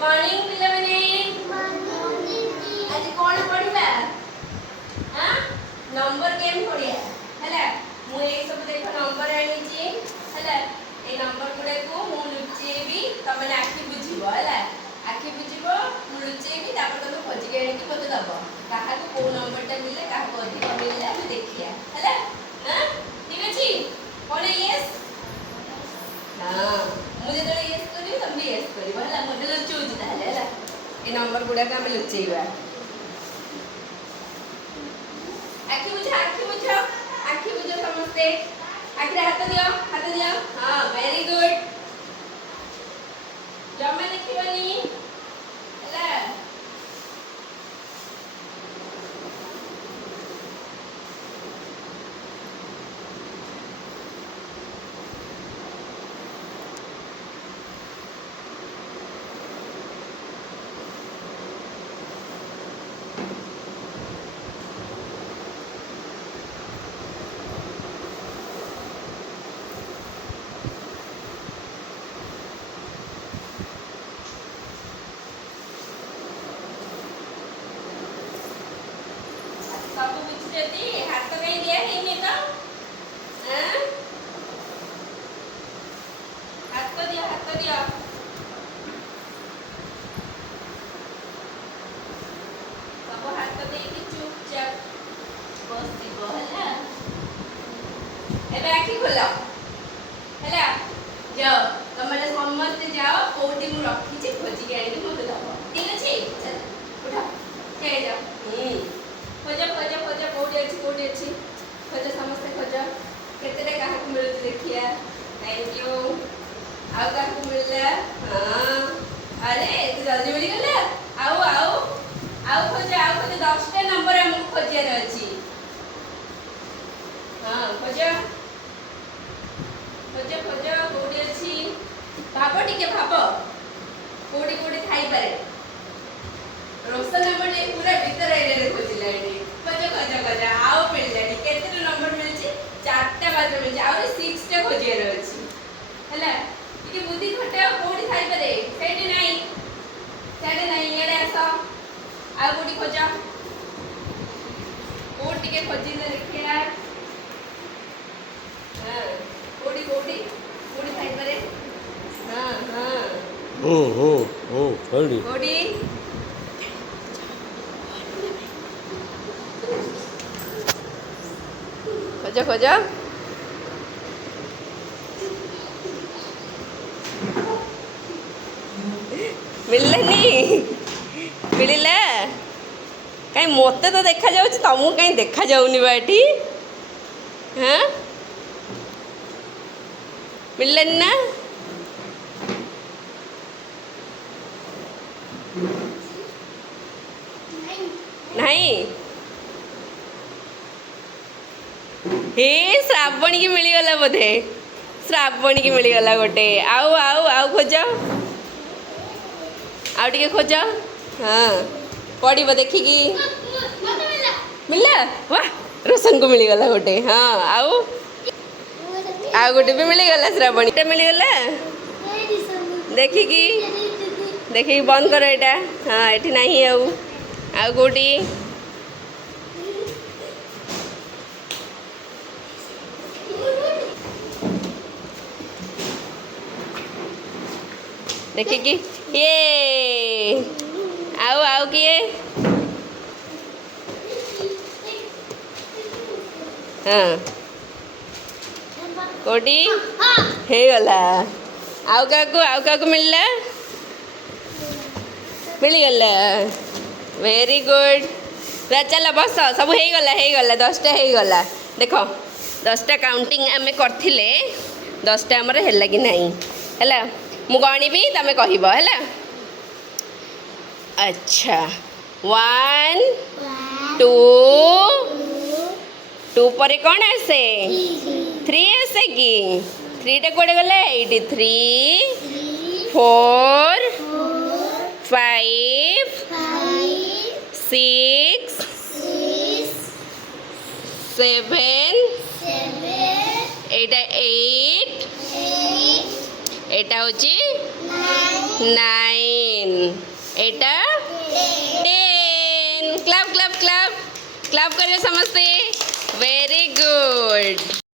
Morning पिलाने आज कौन पढ़िबा हां नंबर गेम पढ़िया हैला मु ए सब देखो नंबर आनी छी हैला ए नंबर गुडे को मु लुचेबी तमने आखि बुझिबो हैला आखि बुझिबो मु लुचेबी तापर तमे खोजि के आनी मते दबो काहा को को नंबर टा मिले काहा को अधिक मिले हम देखिया हैला हां ठीक अछि कोन यस हां मुझे तो यस करियो तुम भी यस करियो हैला मते लुचौजी ताले हैला ए नंबर गुडा का हम लुचेबा आखि बुझो समझते आखिर हाथ दियो हाँ वेरी गुड जमा लिखिबनी हैला सब कुछ जदी हाथ कहीं दिया है नहीं तो हां हाथ को दिया सब हाथ दे के चुपचाप बस दिबो हैला एबे आखि खोलो हैला जाओ तमने समस्त जाओ कोठी मु रखी छी खोजी के आनी मते दबो ठीक अछि चल उठा के जाओ खोज कोडी अछि खोज समस्त खोज केतेरे काहा को मिलु देखिया थैंक यू आउ काहा को मिलला हां अरे तू जल्दी मिल गेला आउ खोज 10टा नंबर हम खोजिया रे अछि हां खोज कोडी अछि भाबो टिके भाबो कोडी थाई पारे रोशन नंबर ने पूरा भीतर आइले खोजिला एडी खोज आओ मिललानी केते नंबर मिलछि 4टा मात्र मिलछि और 6टा खोजिया रे अछि हैला टिके बुद्धि खटाओ कोडी थाई पारे सेठी नहीं एडे आसो आ कोडी खोजा कोड टिके खोजिले देखिया हां कोडी थाई पारे हां कोडी खोज मिलला कहीं मत तो देखा जाउछि तुमको कहीं देखा जाउनी बाटी हाँ मिललानी ना नहीं हे श्रावणी की मिलगला बोधे श्रावणी की मिलगला गोटे आउ खोज आउ टिके खोज हाँ पड़ो देखिकी मिलला वाह रोशन को मिलगला गोटे हाँ आउ गोटे भी मिलगला श्रावणी टा मिलगला देखिकी बंद कर एटा हाँ एठी नहीं आउ गोटी देखिकी ये आउ किए हाँ कोटी हे गला आउ का मिलला मिलगला वेरी गुड चल बस सब हो गला 10टा हो गला देख 10टा काउंटिंग आम करथिले 10टा हमर हैला कि नहीं हैला मु गणिबी तमे कहिबो हैला अच्छा 1 2 2 पर कौन आसे 3 आसे कि 3 टा कोड़े गला 83 4 5 6 7 एटा 8 एटा होची 9 एटा 10 क्लब क्लब क्लब क्लब करिए समस्ते वेरी गुड।